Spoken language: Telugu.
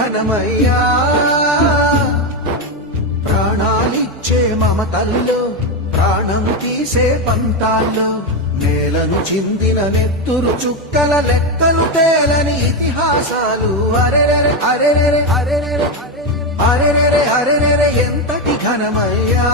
ఘనమయ్యా ప్రాణాలిచ్చే మమతల్లో ప్రాణం తీసే పంతాల్లో నేలను చిందిన నెత్తురు చుక్కల లెక్కలు తేలని ఇతిహాసాలు అరెరెరె అరెరెరె అరెరెరె అరెరెరె అరెరెరె ఎంతటి ఘనమయ్యా